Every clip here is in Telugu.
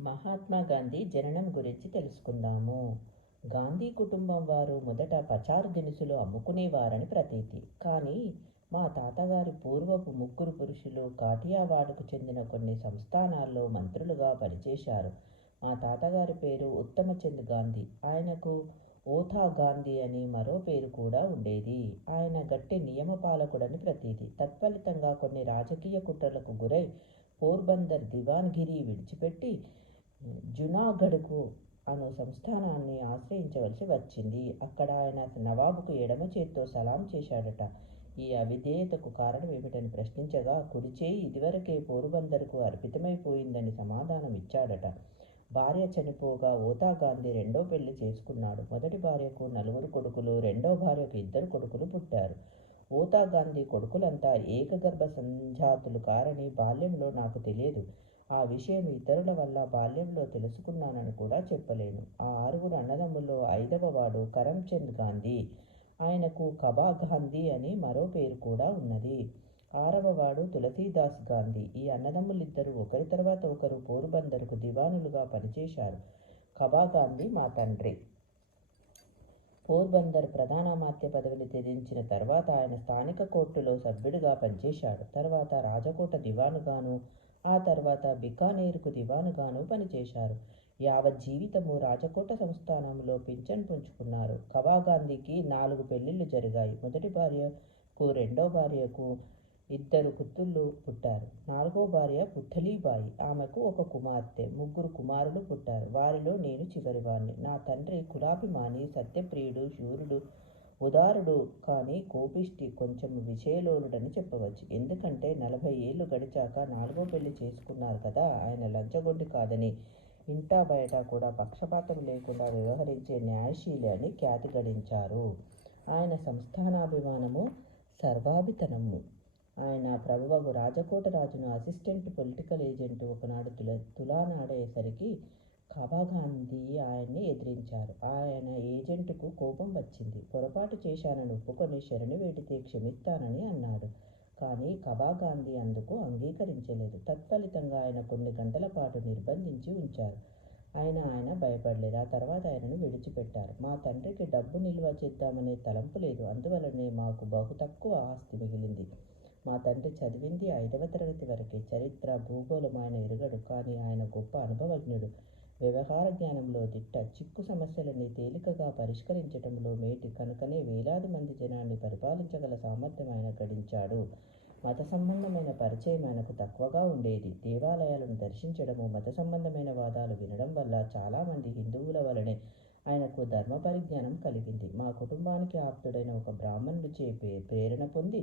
మహాత్మా గాంధీ జననం గురించి తెలుసుకుందాము. గాంధీ కుటుంబం వారు మొదట పచారు దినుసులు అమ్ముకునేవారని ప్రతీతి. కానీ మా తాతగారి పూర్వపు ముగ్గురు పురుషులు కాఠియావాడకు చెందిన కొన్ని సంస్థానాల్లో మంత్రులుగా పనిచేశారు. మా తాతగారి పేరు ఉత్తమచంద్ గాంధీ. ఆయనకు ఓథా గాంధీ అని మరో పేరు కూడా ఉండేది. ఆయన గట్టి నియమపాలకుడని ప్రతీతి. తత్ఫలితంగా కొన్ని రాజకీయ కుట్రలకు గురై పోర్బందర్ దివాన్గిరి విడిచిపెట్టి జునాగఢ్కు అను సంస్థానాన్ని ఆశ్రయించవలసి వచ్చింది. అక్కడ ఆయన నవాబుకు ఎడమ చేత్తో సలాం చేశాడట. ఈ అవిధేయతకు కారణం ఏమిటని ప్రశ్నించగా కుడి చేయి ఇదివరకే పోరుబందర్కు అర్పితమైపోయిందని సమాధానం ఇచ్చాడట. భార్య చనిపోగా ఓతా గాంధీ రెండో పెళ్లి చేసుకున్నాడు. మొదటి భార్యకు 4 కొడుకులు, రెండో భార్యకు 2 కొడుకులు పుట్టారు. ఓతా గాంధీ కొడుకులంతా ఏకగర్భ సంజాతులు కారని బాల్యంలో నాకు తెలియదు. ఆ విషయం ఇతరుల వల్ల బాల్యంలో తెలుసుకున్నానని కూడా చెప్పలేను. ఆ 6 అన్నదమ్ముల్లో 5వ వాడు కరమ్చంద్ గాంధీ. ఆయనకు కబా గాంధీ అని మరో పేరు కూడా ఉన్నది. 6వ వాడు తులసీదాస్ గాంధీ. ఈ అన్నదమ్ములిద్దరూ ఒకరి తర్వాత ఒకరు పోరుబందర్కు దివానులుగా పనిచేశారు. కబా గాంధీ మా తండ్రి. పోర్బందర్ ప్రధానమాత్య పదవిని త్యజించిన తర్వాత ఆయన స్థానిక కోర్టులో సభ్యుడిగా పనిచేశాడు. తర్వాత రాజకోట దివానుగాను, ఆ తర్వాత బికానేరుకు దివానుగాను పనిచేశారు. యావత్ జీవితము రాజకోట సంస్థానంలో పింఛన్ పుంజుకున్నారు. కబా గాంధీకి 4 పెళ్లిళ్లు జరిగాయి. మొదటి భార్యకు, రెండో భార్యకు 2 కూతుళ్ళు పుట్టారు. 4వ భార్య పుట్టలీబాయి. ఆమెకు 1 కుమార్తె, 3 కుమారులు పుట్టారు. వారిలో నేను చివరివాణ్ణి. నా తండ్రి కులాభిమాని, సత్యప్రియుడు, శూరుడు, ఉదారుడు, కానీ కోపిష్టి, కొంచెం విషయలోలుడని చెప్పవచ్చు. ఎందుకంటే 40 ఏళ్లు గడిచాక 4వ పెళ్లి చేసుకున్నారు కదా. ఆయన లంచగొండి కాదని, ఇంటా బయట కూడా పక్షపాతం లేకుండా వ్యవహరించే న్యాయశీలి అని ఖ్యాతి గడించారు. ఆయన సంస్థానాభిమానము, సర్వాభితనము. ఆయన ప్రభువగు రాజకోట రాజును అసిస్టెంట్ పొలిటికల్ ఏజెంట్ ఒకనాడు తులానాడేసరికి కబా గాంధీ ఆయన్ని ఎదిరించారు. ఆయన ఏజెంటుకు కోపం వచ్చింది. పొరపాటు చేశానని ఒప్పుకొని శరణు వేడితే క్షమిస్తానని అన్నాడు. కానీ కబా గాంధీ అందుకు అంగీకరించలేదు. తత్ఫలితంగా ఆయన కొన్ని గంటల పాటు నిర్బంధించి ఉంచారు. ఆయన భయపడలేదు. ఆ తర్వాత ఆయనను విడిచిపెట్టారు. మా తండ్రికి డబ్బు నిల్వ చేద్దామనే తలంపు లేదు. అందువలనే మాకు బహు తక్కువ ఆస్తి మిగిలింది. మా తండ్రి చదివింది 5వ తరగతి వరకే. చరిత్ర, భూగోళం ఆయన ఎరుగడు. కానీ ఆయన గొప్ప అనుభవజ్ఞుడు, వ్యవహార జ్ఞానంలో దిట్ట, చిక్కు సమస్యలని తేలికగా పరిష్కరించటంలో మేటి. కనుకనే వేలాది మంది జనాన్ని పరిపాలించగల సామర్థ్యం ఆయన గడించాడు. మత సంబంధమైన పరిచయం ఆయనకు తక్కువగా ఉండేది. దేవాలయాలను దర్శించడము, మత సంబంధమైన వాదాలు వినడం వల్ల చాలామంది హిందువుల వలనే ఆయనకు ధర్మ పరిజ్ఞానం కలిగింది. మా కుటుంబానికి ఆప్తుడైన ఒక బ్రాహ్మణుడిచే ప్రేరణ పొంది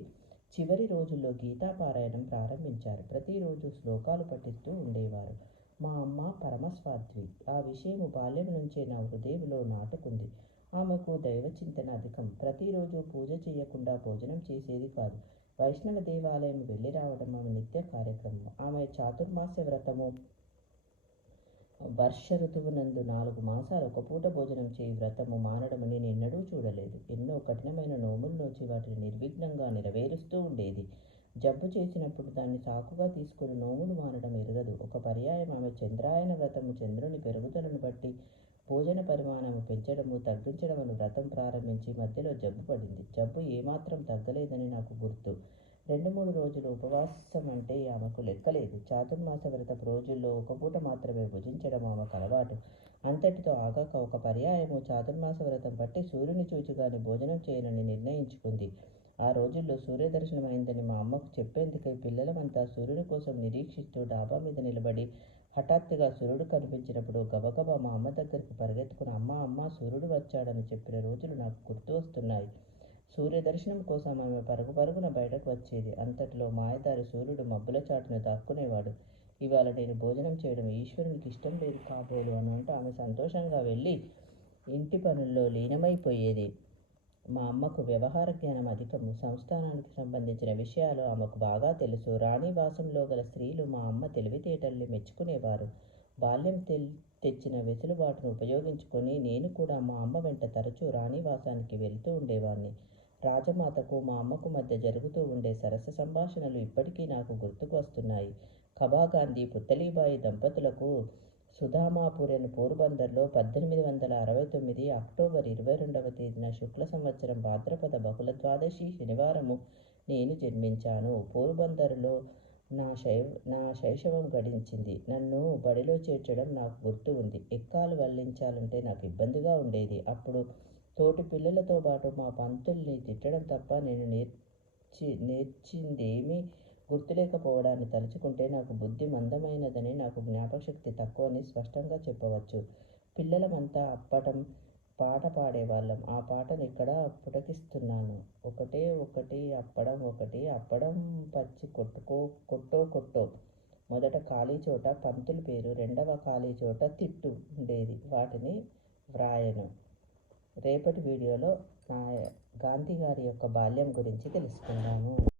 చివరి రోజుల్లో గీతాపారాయణం ప్రారంభించారు. ప్రతిరోజు శ్లోకాలు పఠిస్తూ ఉండేవారు. మా అమ్మ పరమస్వాధ్వి. ఆ విషయము బాల్యం నుంచే నా హృదయంలో నాటుకుంది. ఆమెకు దైవచింతన అధికం. ప్రతిరోజు పూజ చేయకుండా భోజనం చేసేది కాదు. వైష్ణవ దేవాలయం వెళ్ళి రావడం ఆమె నిత్య కార్యక్రమం. ఆమె చాతుర్మాస్య వ్రతము, వర్ష ఋతువునందు 4 మాసాలు ఒక పూట భోజనం చేయి వ్రతము మానడము నేను ఎన్నడూ చూడలేదు. ఎన్నో కఠినమైన నోములు నోచి వాటిని నిర్విఘ్నంగా నెరవేరుస్తూ ఉండేది. జబ్బు చేసినప్పుడు దాన్ని సాకుగా తీసుకుని నోములు మానడం ఎరగదు. ఒక పర్యాయం ఆమె చంద్రాయన వ్రతము, చంద్రుని పెరుగుదలను బట్టి భోజన పరిమాణము పెంచడము, తగ్గించడమని వ్రతం ప్రారంభించి మధ్యలో జబ్బు పడింది. జబ్బు ఏమాత్రం తగ్గలేదని నాకు గుర్తు. 2-3 రోజులు ఉపవాసం అంటే ఆమెకు లెక్కలేదు. చాతుర్మాస వ్రతపు రోజుల్లో ఒక పూట మాత్రమే భుజించడం ఆమెకు అలవాటు. అంతటితో ఆగాక ఒక పర్యాయము చాతుర్మాస వ్రతం పట్టి సూర్యుని చూచిగాని భోజనం చేయనని నిర్ణయించుకుంది. ఆ రోజుల్లో సూర్యదర్శనం అయిందని మా అమ్మకు చెప్పేందుకై పిల్లలమంతా సూర్యుని కోసం నిరీక్షిస్తూ డాబా మీద నిలబడి హఠాత్తుగా సూర్యుడు కనిపించినప్పుడు గబగబా మా అమ్మ దగ్గరకు పరిగెత్తుకుని అమ్మ సూర్యుడు వచ్చాడని చెప్పిన రోజులు నాకు గుర్తు వస్తున్నాయి. సూర్యదర్శనం కోసం ఆమె పరుగున బయటకు వచ్చేది. అంతటిలో మాయదారి సూర్యుడు మబ్బుల చాటున దాక్కునేవాడు. ఇవాళ నేను భోజనం చేయడం ఈశ్వరునికి ఇష్టం లేదు కాబోలు అని అంటూ ఆమె సంతోషంగా వెళ్ళి ఇంటి పనుల్లో లీనమైపోయేది. మా అమ్మకు వ్యవహార జ్ఞానం అధికము. సంస్థానానికి సంబంధించిన విషయాలు ఆమెకు బాగా తెలుసు. రాణివాసంలో గల స్త్రీలు మా అమ్మ తెలివితేటల్ని మెచ్చుకునేవారు. బాల్యం తెచ్చిన వెసులుబాటును ఉపయోగించుకొని నేను కూడా మా అమ్మ వెంట తరచూ రాణివాసానికి వెళ్తూ ఉండేవాణ్ణి. రాజమాతకు మా అమ్మకు మధ్య జరుగుతూ ఉండే సరస సంభాషణలు ఇప్పటికీ నాకు గుర్తుకు వస్తున్నాయి. కబా గాంధీ, పుత్తలీబాయి దంపతులకు సుధామాపురెను పోరుబందర్లో 1869 అక్టోబర్ 22వ తేదీన శుక్ల సంవత్సరం భాద్రపద బహుళ ద్వాదశి శనివారము నేను జన్మించాను. పోరుబందరులో నా శైశవం గడించింది. నన్ను బడిలో చేర్చడం నాకు గుర్తు ఉంది. ఎక్కాలు వల్లించాలంటే నాకు ఇబ్బందిగా ఉండేది. అప్పుడు తోటి పిల్లలతో పాటు మా పంతుల్ని తిట్టడం తప్ప నేను నేర్చిందేమీ గుర్తులేకపోవడాన్ని తలుచుకుంటే నాకు బుద్ధి మందమైనదని, నాకు జ్ఞాపకశక్తి తక్కువని స్పష్టంగా చెప్పవచ్చు. పిల్లలమంతా అప్పటం పాట పాడేవాళ్ళం. ఆ పాటను ఇక్కడ పుటకిస్తున్నాను. ఒకటే ఒకటి అప్పడం, ఒకటి అప్పడం పచ్చి కొట్టో కొట్టో. మొదట ఖాళీ చోట పంతులు పేరు, రెండవ ఖాళీ చోట తిట్టు ఉండేది. వాటిని వ్రాయను. రేపటి వీడియోలో గాంధీ గారి యొక్క బాల్యం గురించి తెలుసుకుందాము.